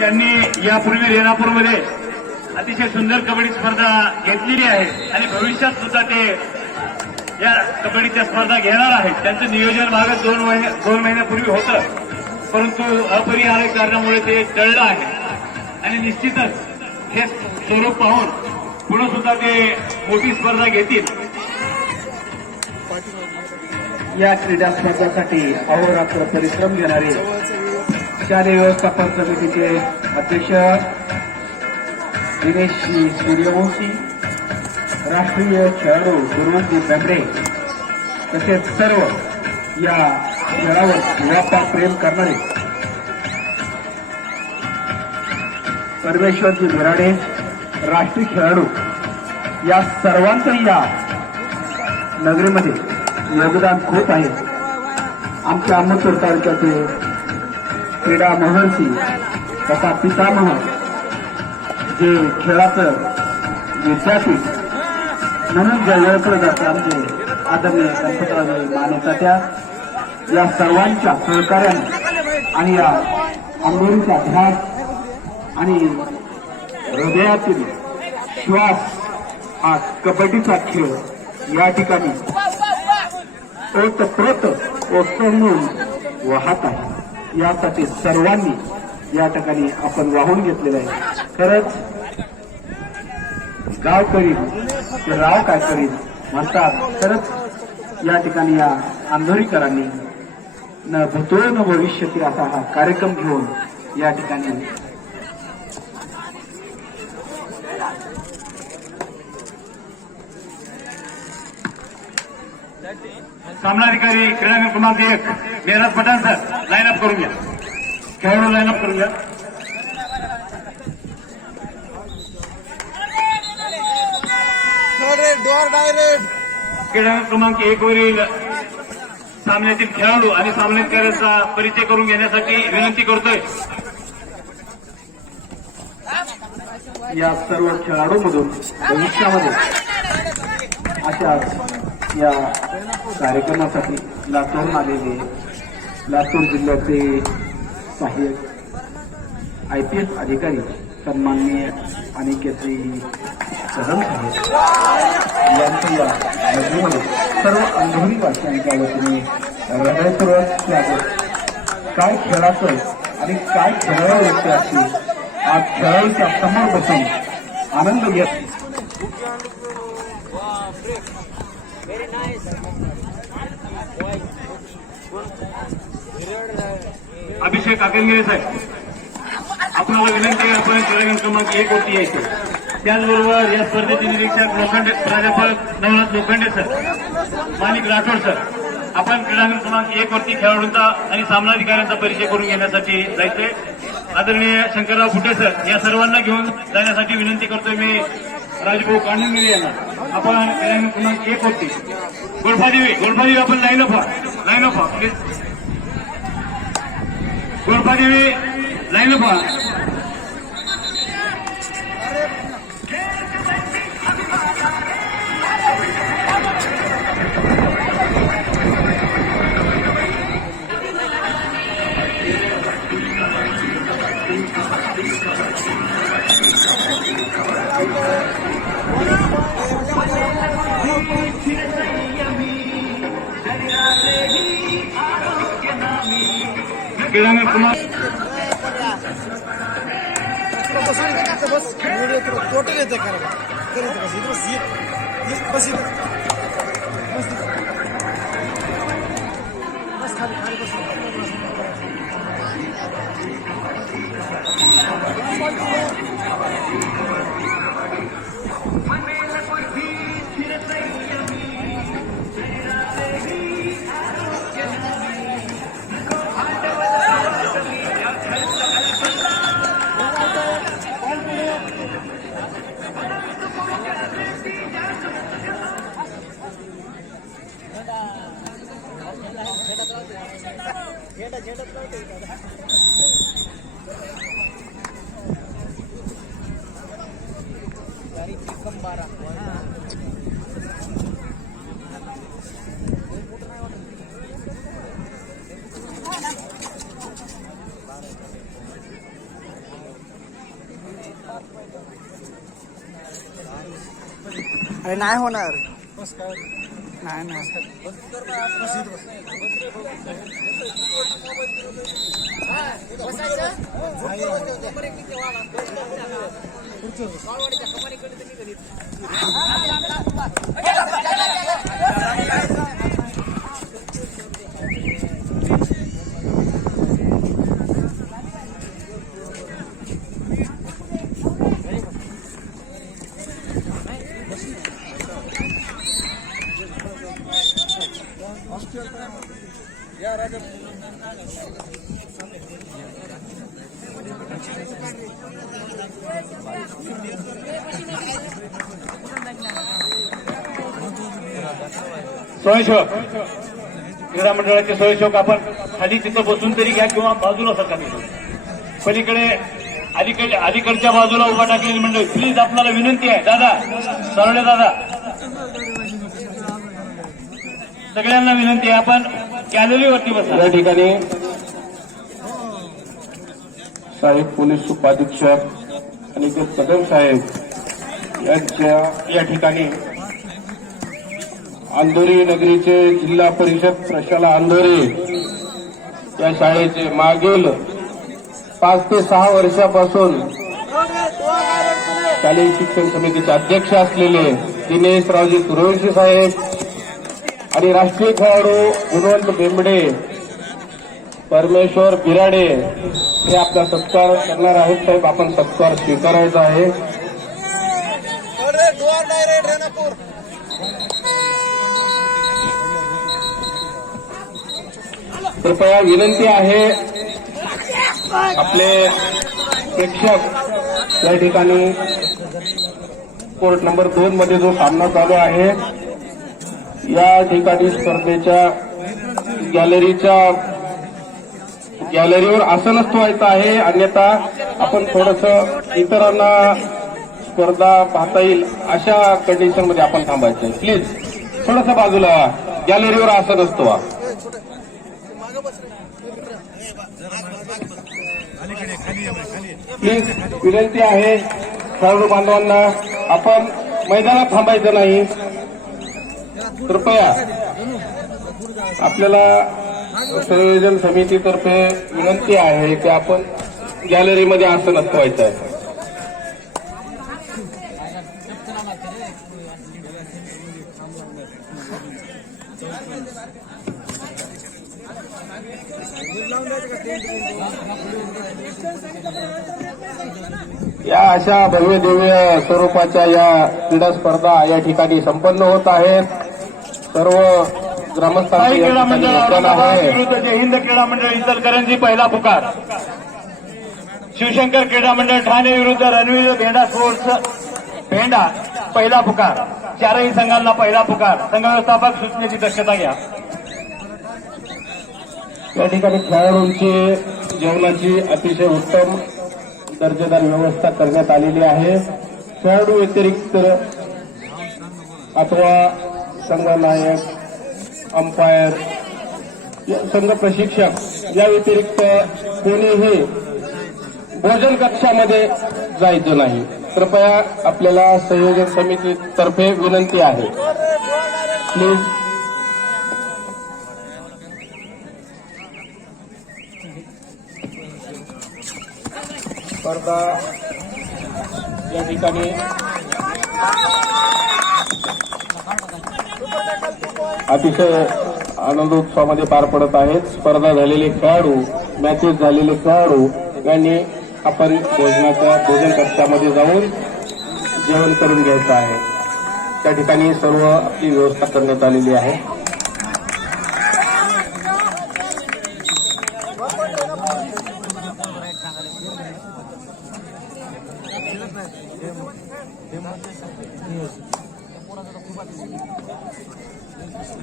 त्यांनी यापूर्वी रेणापूरमध्ये अतिशय सुंदर कबड्डी स्पर्धा घेतलेली आहे आणि भविष्यात सुद्धा ते या कबड्डीच्या स्पर्धा घेणार आहेत. त्यांचं नियोजन मागे 2 महिन्यापूर्वी होतं, परंतु अपरिहार्य कारणामुळे ते टळलं आहे आणि निश्चितच हे स्वरूप पाहून पुढे सुद्धा ते मोठी स्पर्धा घेतील. या क्रीडा स्पर्धासाठी अहोरात्र परिश्रम घेणारे शालेय व्यवस्थापन समितीचे अध्यक्ष दिनेश सूर्यवंशी, राष्ट्रीय खेळाडू गुरुवंती बेंबडे तसेच सर्व या खेळावर व्यापक प्रेम करणारे परमेश्वरजी बिराडे राष्ट्रीय खेळाडू या सर्वांचं या नगरीमध्ये योगदान खूप आहे. आमच्या अमृतसर तालुक्याचे क्रीडा महर्षी तथा पितामह जे खेळाचं विद्यापीठ म्हणून जे ओळखलं जातं आमचे आदरणीय गणपतराव मानेचा त्या या सर्वांच्या सहकार्याने आणि या आंदोलनाचा ध्यास आणि हृदयातील श्वास हा कबड्डीचा खेळ या ठिकाणी ओतप्रोत ओसंडून वाहत आहे. यासाठी सर्वांनी या ठिकाणी आपण वाहून घेतलेलं आहे. खरंच गाव करील ते राव काय करील म्हणतात. खरंच या ठिकाणी या आंदोलकरांनी न भूतो न भविष्यती असा हा कार्यक्रम घेऊन या ठिकाणी सामनाधिकारी क्रीडांगण क्रमांक 1 मेहराज पठाण सर लाईनअप करून घ्या. खेळाडू लाईनअप करून घ्या. क्रीडांगण क्रमांक 1 वरील सामन्यातील खेळाडू आणि सामनाधिकाऱ्यांचा परिचय करून घेण्यासाठी विनंती करतोय. या सर्व खेळाडूंमधून भविष्यामध्ये अशा या कार्यक्रमासाठी लातूरून आलेले लातूर जिल्ह्याचे सहाय्यक IPS अधिकारी सन्माननीय अनिकेतजी कदम साहेब यांच्या या नगरीमध्ये सर्व अंधोरी वासियांच्या वतीने हृदयपूर्वक स्वागत. काय खेळाचं आणि काय खेळाडू व्यक्ती असतील आज खेळाडूच्या समोर बसून आनंद घेत. अभिषेक आकंगिरे साहेब आपल्याला विनंती आहे आपण क्रीडांगण क्रमांक 1 वरती यायचं. त्याचबरोबर या स्पर्धेचे निरीक्षक लोखंडे प्राध्यापक नवनाथ लोखंडे सर, माणिक राठोड सर आपण क्रीडांगण क्रमांक 1 वरती खेळाडूंचा आणि सामनाधिकाऱ्यांचा परिचय करून घेण्यासाठी जायचंय. आदरणीय शंकरराव फुटे सर या सर्वांना घेऊन जाण्यासाठी विनंती करतोय मी राजभाऊ कांडगिरे यांना. आपण क्रीडांगण क्रमांक 1 वरती गोल्फादेवी आपण लाईनअप व्हा प्लीज. गोल्फादेवी लाईनअप व्हा. क्रीडांगण क्रमांक बस व्हिडिओ टोटल येते करायला बस खाली खाली बस. अरे नाही होणार बस काय नाही नाही स्वयंसेवक क्रीडा मंडळाचे स्वयंसेवक आपण खाली तिथं बसून तरी घ्या किंवा बाजूला सरका पलीकडे अलीकडच्या बाजूला उभा टाकलेली मंडळी प्लीज आपल्याला विनंती आहे. दादा सरळे दादा सगळ्यांना विनंती आहे आपण गॅलरीवरती बसा. या ठिकाणी साहेब पोलीस उपाधीक्षक आणि ते कदम साहेब यांच्या या ठिकाणी अंधोरी नगरीचे जिल्हा परिषद प्रशाला अंधोरी या शाळेचे मागील 5 ते 6 वर्षापासून शालेय शिक्षण समितीचे अध्यक्ष असलेले दिनेश रावजी सुरवंशी साहेब आणि राष्ट्रीय खेळाडू गुणवंत बेंबडे परमेश्वर बिराडे हे आपला सत्कार करणार आहेत. साहेब आपण सत्कार स्वीकारायचा आहे. कृपया विनंती आहे आपले प्रेक्षक या ठिकाणी कोर्ट नंबर 2 मध्ये जो सामना चालू आहे या ठिकाणी स्पर्धेच्या गॅलरीवर आसनस्थ व्हायचं आहे. अन्यथा आपण थोडंसं इतरांना स्पर्धा पाहता येईल अशा कंडिशन मध्ये आपण थांबायचं आहे. प्लीज थोडंसं बाजूला गॅलरीवर आसनस्थ व्हा. प्लीज विनंती आहे खेळाडू बांधवांना आपण मैदानात थांबायचं नाही. कृपया आपल्याला संयोजन समितीतर्फे विनंती आहे की आपण गॅलरीमध्ये आसनस्थ व्हायचं आहे. या अशा भव्य दिव्य स्वरूपाच्या या क्रीडा स्पर्धा या ठिकाणी संपन्न होत आहेत. सर्व ग्रामस्थांची क्रीडा मंडळ आहे. विरुद्ध जय हिंद क्रीडा मंडळ इचलकरंजी पहिला पुकार. शिवशंकर क्रीडा मंडळ ठाणे विरुद्ध रणवीर भेंडा स्पोर्ट्स भेंडा पहिला पुकार. चारही संघांना पहिला पुकार. संघ व्यवस्थापक सूचनेची दक्षता घ्या. या ठिकाणी खेळाडूंची जेवणाची अतिशय उत्तम दर्जेदार व्यवस्था करण्यात आलेली आहे. खेळाडू व्यतिरिक्त अथवा संघनायक, अंपायर, संघ प्रशिक्षक या व्यतिरिक्त कोणीही भोजन कक्षामध्ये जायचं नाही. कृपया आपल्याला संयोजन समितीतर्फे विनंती आहे. प्लीज स्पर्धा या ठिकाणी अतिशय आनंदोत्सवामध्ये पार पडत आहेत. स्पर्धा झालेले खेळाडू, मॅचेस झालेले खेळाडू यांनी आपण भोजन कक्षामध्ये जाऊन जेवण करून घ्यायचं आहे. त्या ठिकाणी सर्व आपली व्यवस्था करण्यात आलेली आहे.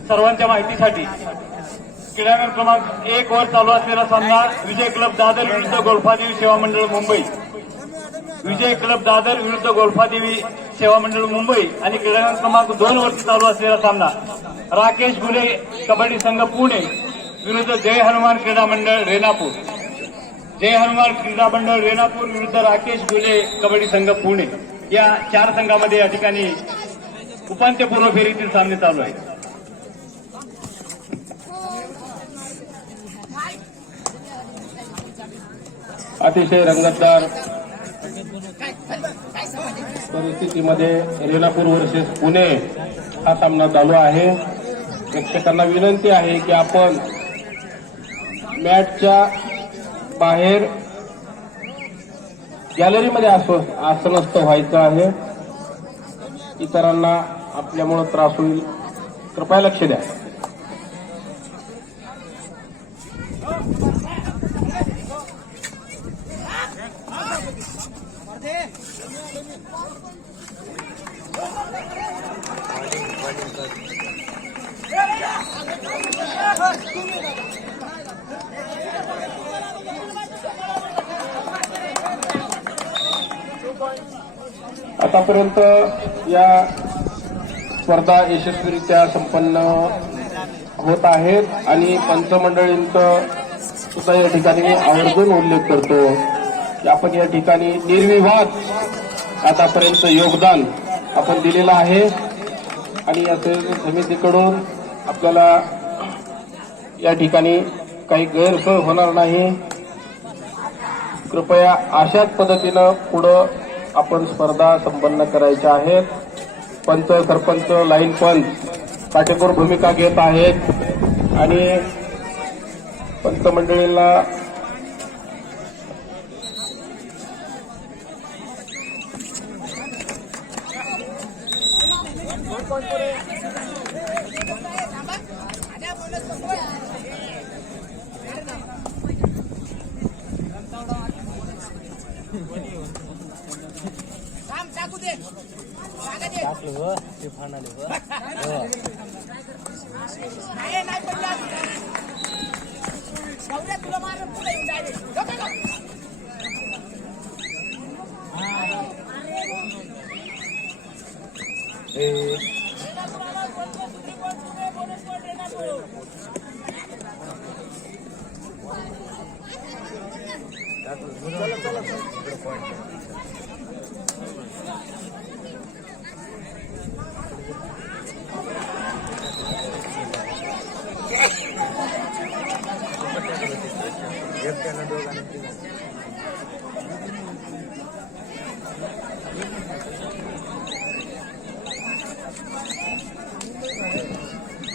सर्वांच्या माहितीसाठी क्रीडांगण क्रमांक 1 वर चालू असलेला सामना विजय क्लब दादर विरुद्ध गोल्फादेवी सेवा मंडळ मुंबई. विजय क्लब दादर विरुद्ध गोल्फादेवी सेवा मंडळ मुंबई आणि क्रीडांगण क्रमांक 2 वरती चालू असलेला सामना राकेश गुले कबड्डी संघ पुणे विरुद्ध जय हनुमान क्रीडा मंडळ रेणापूर. जय हनुमान क्रीडा मंडळ रेणापूर विरुद्ध राकेश गुले कबड्डी संघ पुणे या 4 संघामध्ये या ठिकाणी उपांत्यपूर्व फेरीतील सामने चालू आहे. अतिशय रंगतदार परिस्थितीमध्ये रेणापूर वर्सेस पुणे हा सामना चालू आहे. प्रेक्षकांना विनंती आहे की आपण मॅचच्या बाहेर गॅलरीमध्ये आसनस्थ व्हायचं आहे. इतरांना आपल्यामुळे त्रास होईल, कृपया लक्ष द्या. आतापर्यंत या स्पर्धा यशस्वीरित्या संपन्न होत आहेत आणि पंचमंडळींचं सुद्धा या ठिकाणी आवर्जून उल्लेख करतो की आपण या ठिकाणी निर्विवाद आतापर्यंत योगदान आपण दिलेलं आहे आणि या समितीकडून आपल्याला या ठिकाणी काही गैरसोय होणार नाही. कृपया अशाच पद्धतीनं पुढं आपण स्पर्धा संपन्न करायच्या आहेत. पंच, सरपंच, लाईन पंच काटेकोर भूमिका घेत आहेत आणि पंचमंडळीला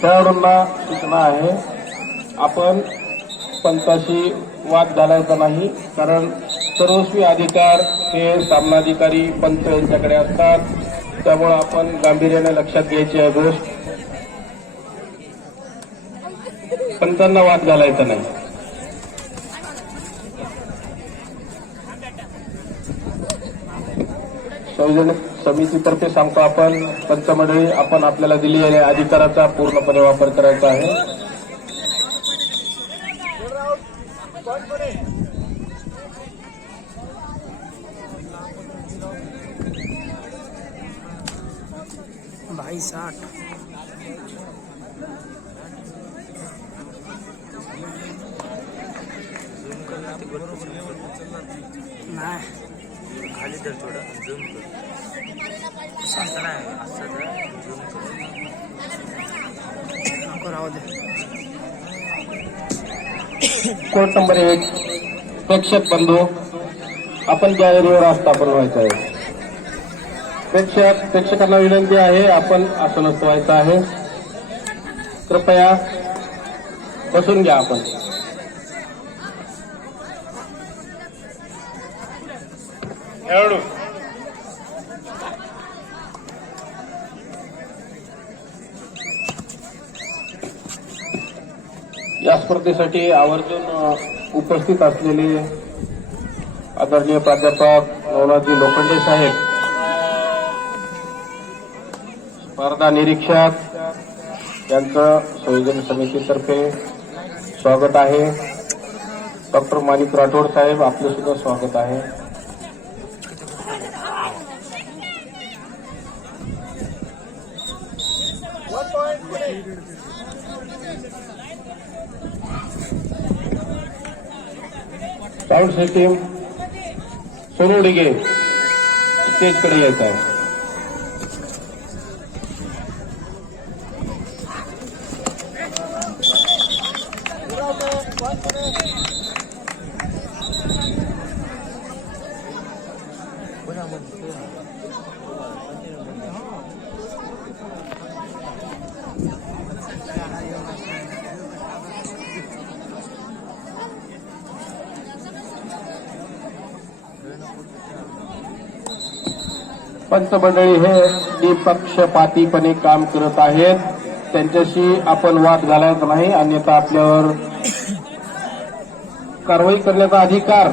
खेळाडूंना सूचना आहे, आपण पंचाशी वाद घालायचा नाही, कारण सर्वस्वी अधिकार हे सामनाधिकारी पंच यांच्याकडे असतात. त्यामुळे आपण गांभीर्याने लक्षात घ्यायची आहे गोष्ट, पंचांना वाद घालायचा नाही. संयोजन समितीतर्फे सांगतो आपण पंचमंडळी आपण आपल्याला दिलेल्या अधिकाराचा पूर्णपणे वापर करायचा आहे. भाई 60 नाही खाली तर थोडं झूम कर. असं नाही, असं झूम कर. नको राहू दे. कोर्ट नंबर 1 प्रेक्षक बंधू, आपण गॅलरीवर आस्थापन व्हायचं आहे. प्रेक्षकांना विनंती आहे, आपण आसनस्थ व्हायचं आहे. कृपया बसून घ्या. आपण खेळाडू या स्पर्धेसाठी आवर्जून उपस्थित असलेले आदरणीय प्राध्यापक नवनाथजी लोखंडे साहेब, स्पर्धा निरीक्षक यांचं संयोजन समितीतर्फे स्वागत आहे. डॉक्टर माणिक राठोड साहेब, आपलं सुद्धा स्वागत आहे. साऊंड सिस्टीम सोनू डिगे स्टेजकडे यायचं आहे. पंचमंडळी हे निपक्षपातीपणे काम करत आहेत. त्यांच्याशी आपण वाद घालायचा नाही, अन्यथा आपल्यावर कारवाई करण्याचा अधिकार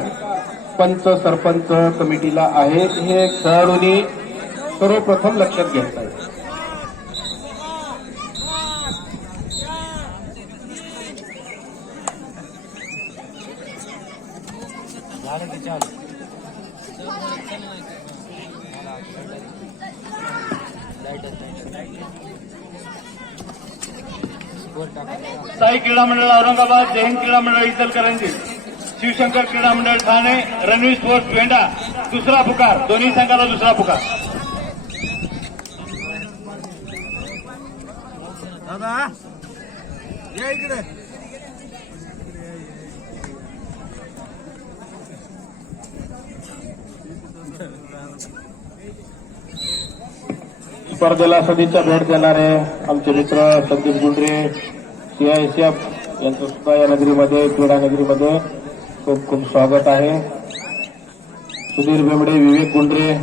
पंच सरपंच कमिटीला आहे. हे खेळाडूंनी सर्वप्रथम लक्षात घ्यायचं आहे. साई क्रीडा मंडळ औरंगाबाद, जय हिंद क्रीडा मंडळ इचलकरंजी, शिवशंकर क्रीडा मंडळ ठाणे, रणवीर स्पोर्ट्स वेंडा दुसरा पुकार. दोन्ही संघाला दुसरा पुकार. स्पर्धेला सदिच्छा भेट देणारे आमचे मित्र संदीप गुंडरे, CICF यांचं सुद्धा या नगरीमध्ये, क्रीडा नगरीमध्ये खूप खूप स्वागत आहे. सुधीर बेंबडे, विवेक गुंडरे,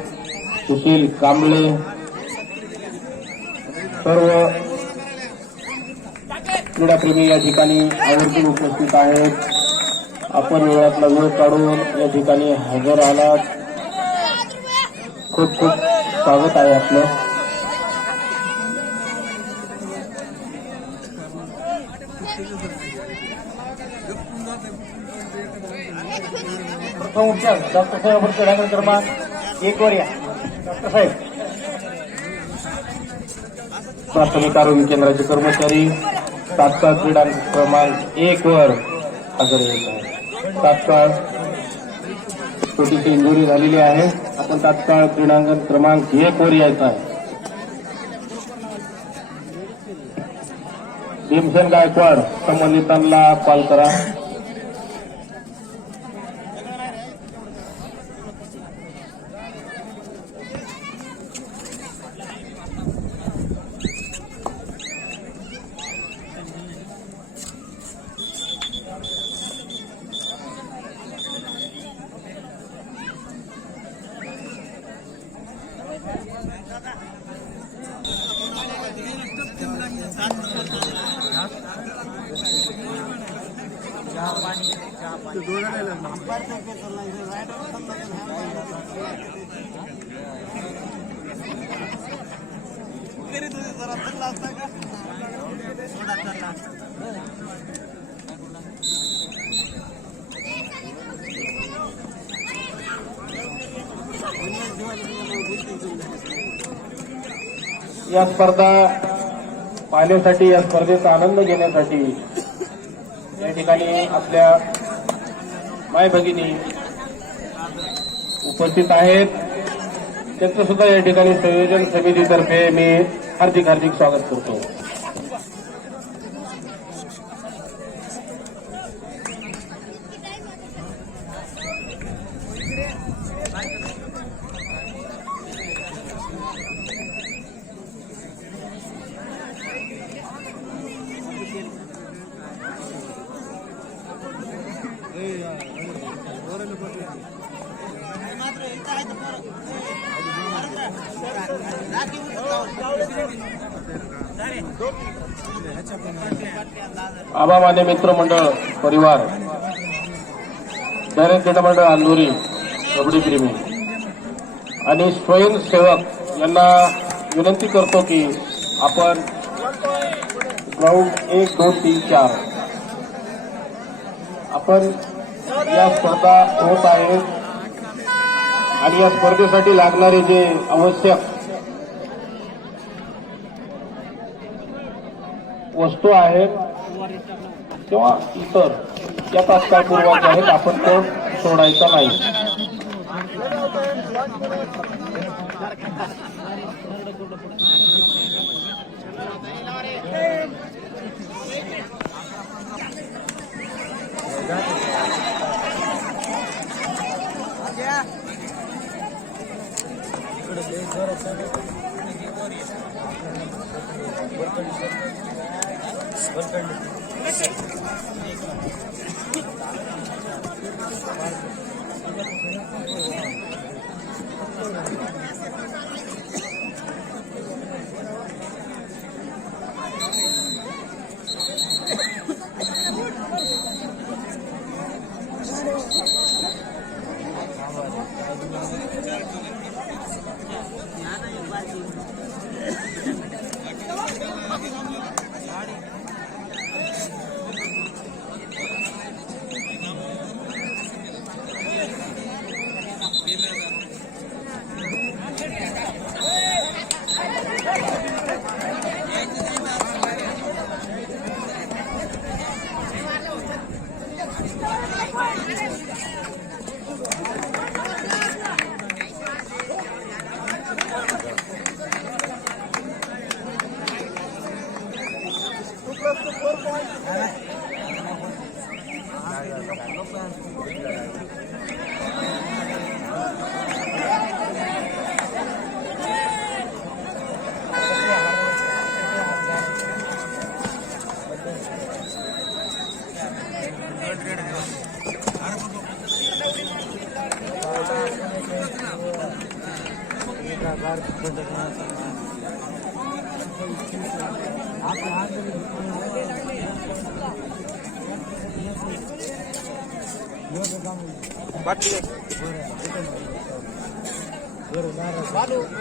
सुशील कांबळे, सर्व क्रीडाप्रेमी या ठिकाणी आवर्जून उपस्थित आहेत. आपण वेळातला वेळ काढून या ठिकाणी हजर आलात. खूप खूप स्वागत आहे आपलं. प्रथम उपचार डॉक्टर साहेब क्रीडांगण क्रमांक 1 वर या. डॉक्टर साहेब. प्राथमिक आरोग्य केंद्राचे कर्मचारी तात्काळ क्रीडांगण क्रमांक 1 वर हजर येत आहे. तात्काळ छोटीशी इंजुरी झालेली आहे. आपण तात्काळ क्रीडांगण क्रमांक 1 वर यायचं आहे. भीमसेन गायकवाड, संबंधितांना कॉल करा. या स्पर्धा पाहण्यासाठी, या स्पर्धेचा आनंद घेण्यासाठी या ठिकाणी आपल्या माय भगिनी उपस्थित आहेत. त्यांचं सुद्धा या ठिकाणी संयोजन समितीतर्फे मी हार्दिक हार्दिक स्वागत करतो. आबा माने मित्र मंडळ परिवार, डायरेक्ट क्रीडा मंडळ अंधोरी, कबड्डी प्रेमी आणि स्वयंसेवक यांना विनंती करतो की आपण ग्राउंड 1, 2, 3, 4 आपण या स्पर्धा होत आहेत आणि या स्पर्धेसाठी लागणारे जे आवश्यक वस्तू आहेत किंवा इतर या तात्काळ पूर्वाच्या आहेत, आपण तो सोडायचा नाही.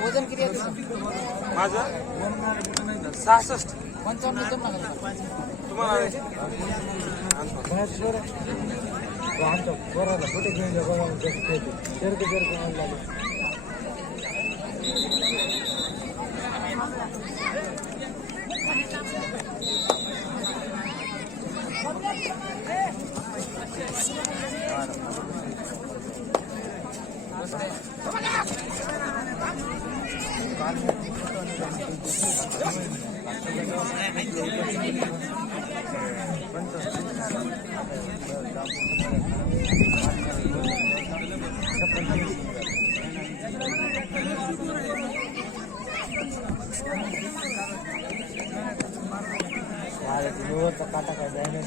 वजन किती आहे माझं 65 55 तुम्हाला काटा काय द्यायला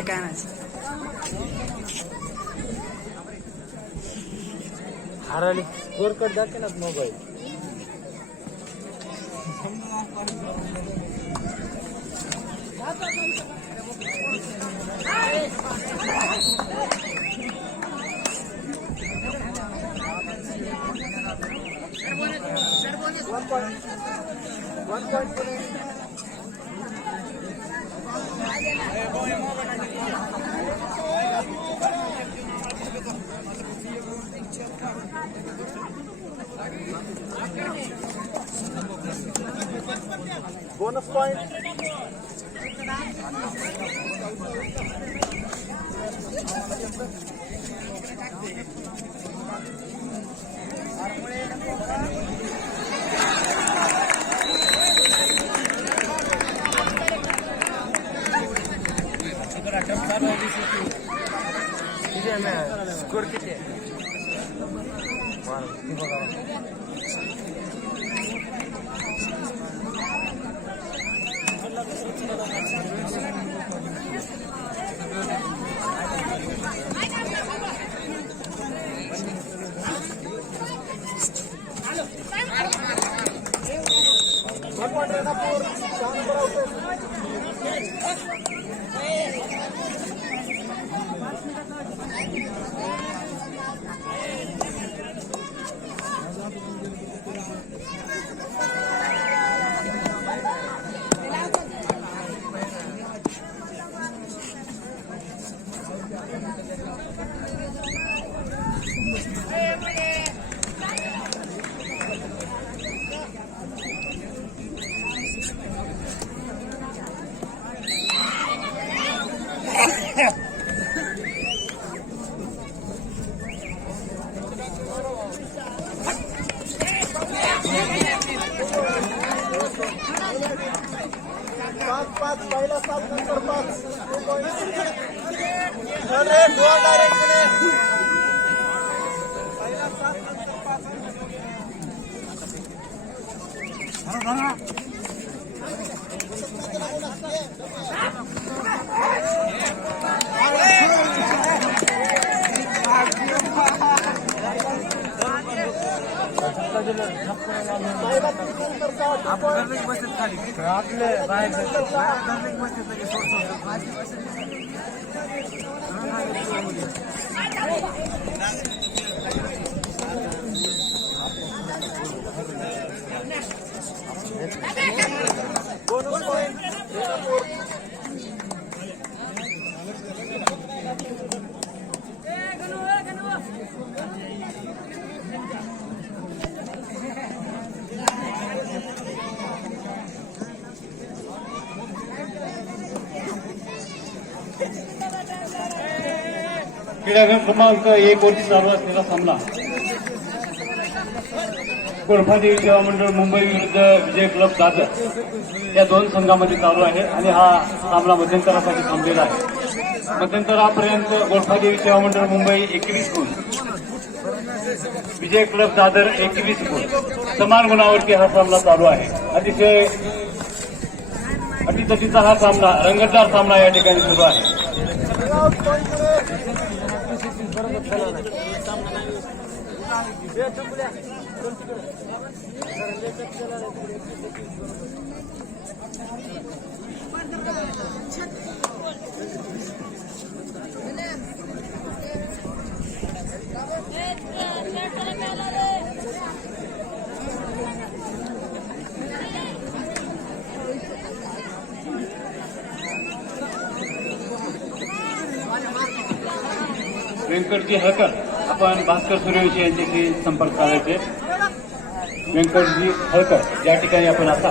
काय नाही हरवली स्कोर कट जाते ना मोबाईल बोनस पॉइंट स्कोर किती आहे पाच पहिला 7 नंतर 5 अरे गोल डायरेक्ट पुणे पहिला 7 नंतर 5 आपले बाहेर क्रीडांगण क्रमांक 1 वरती चालू असलेला सामना गोरफादेवी सेवा मंडळ मुंबई विरुद्ध विजय क्लब दादर या दोन संघामध्ये चालू आहे आणि हा सामना मध्यंतरासाठी थांबलेला आहे. मध्यंतरापर्यंत गोरफादेवी सेवा मंडळ मुंबई 21 गुण, विजय क्लब दादर 21 गुण, समान गुणावरती हा सामना चालू आहे. अतिशय अटीतटीचा हा सामना, रंगतदार सामना या ठिकाणी सुरू आहे. व्यंकटजी हळकर, आपण भास्कर सूर्यवंशी यांच्याशी संपर्क करायचे. व्यंकटजी हळकर या ठिकाणी आपण आता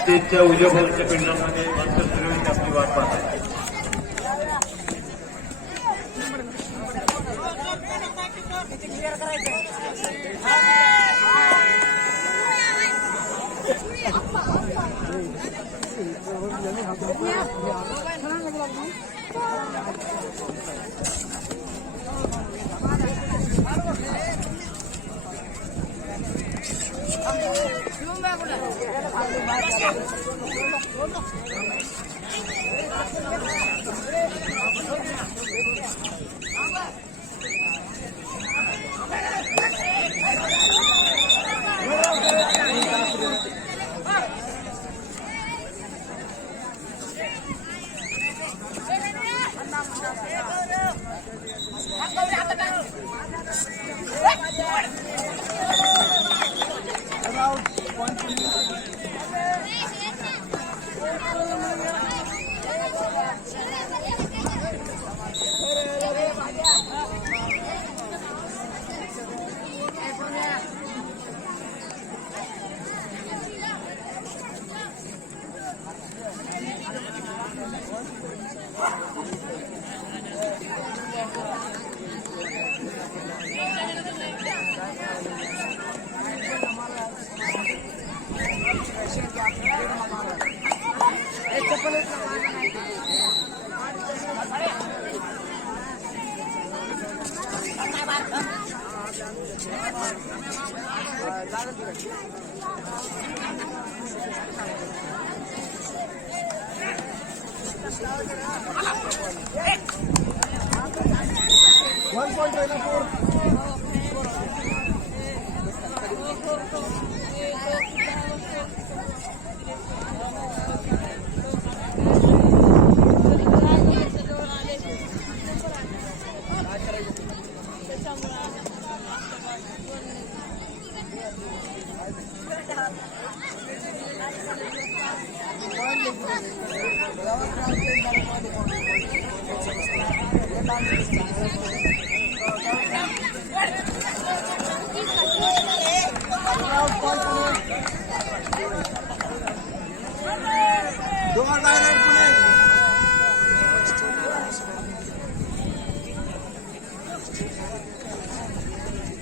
स्टेजच्या उजव्या बाजूच्या पेंडॉलमध्ये भास्कर सूर्यवंशी आपली वाट पाहत आहे.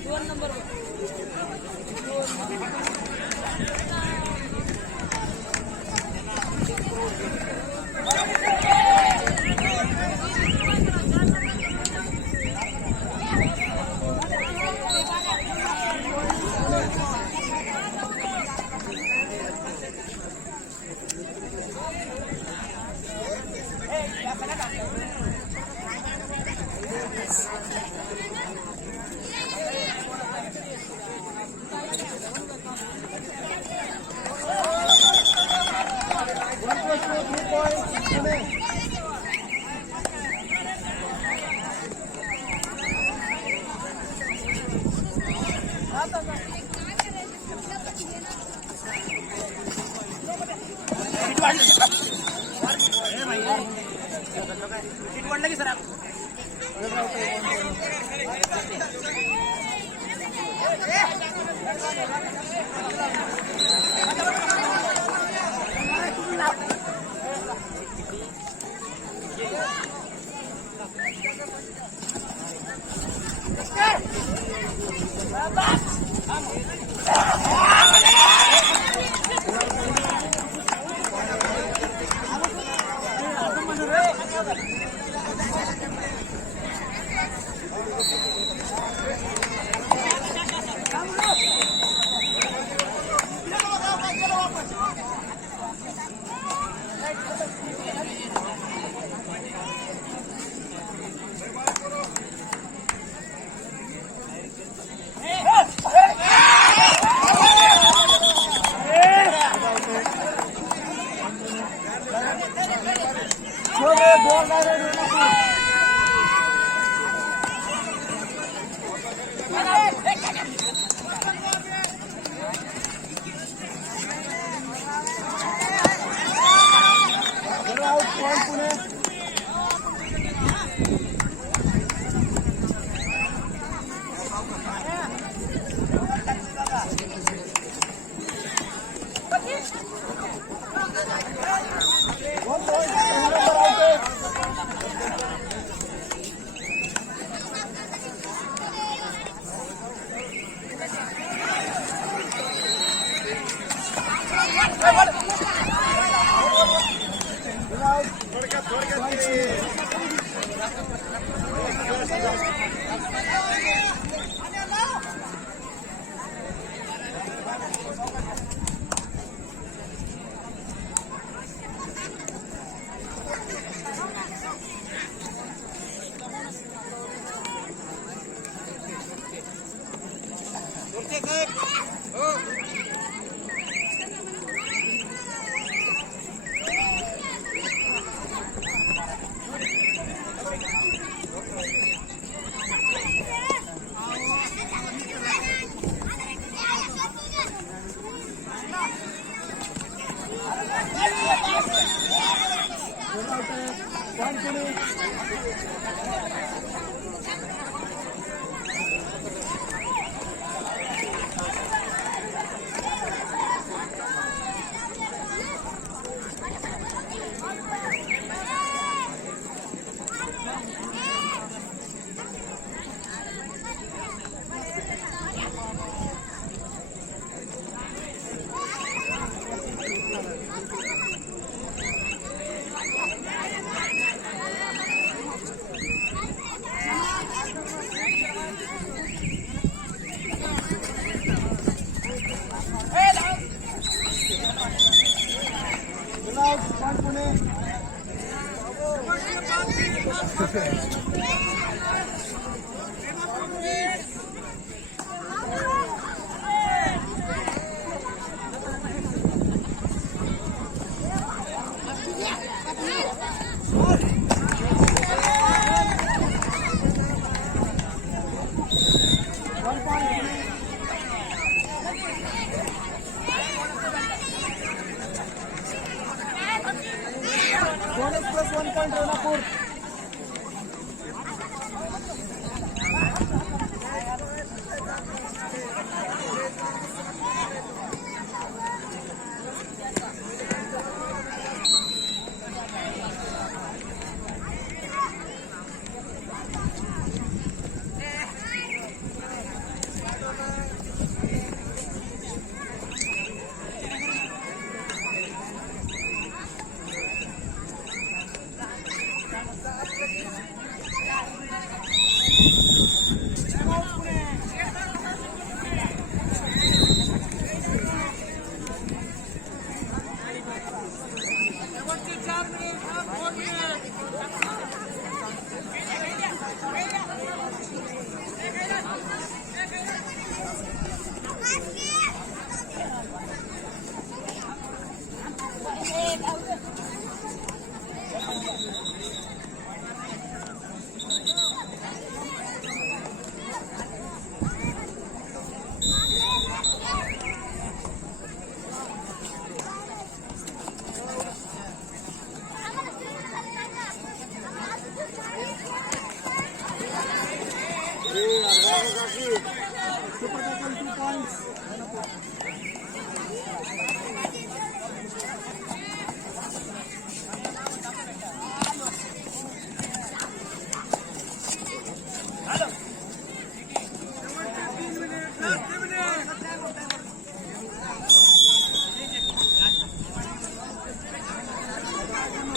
दोन नंबर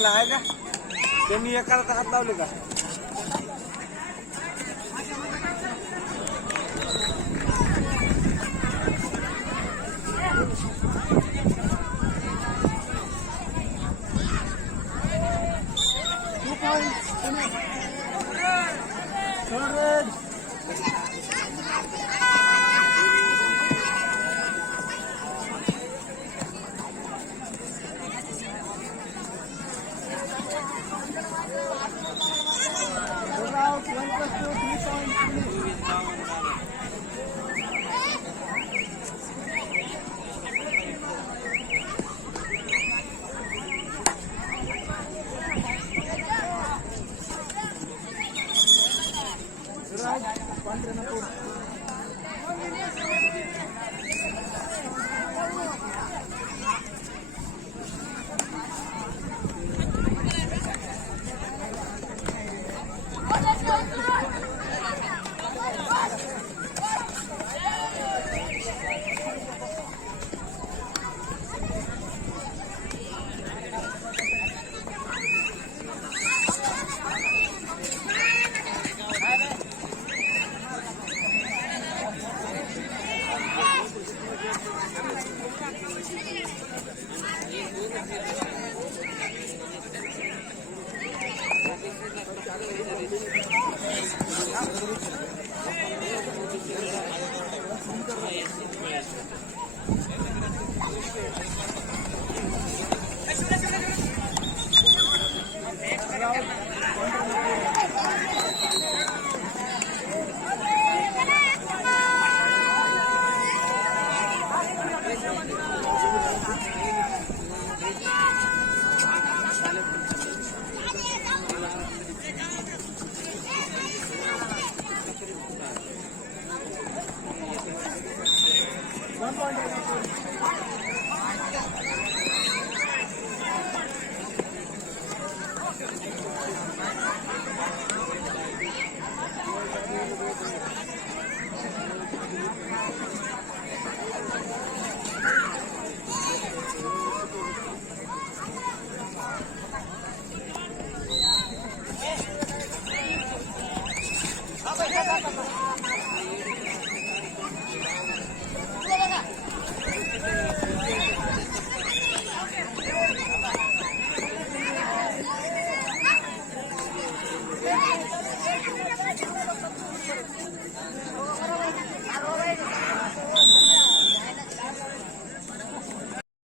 लागला आहे का त्यांनी एकाला हात लावले का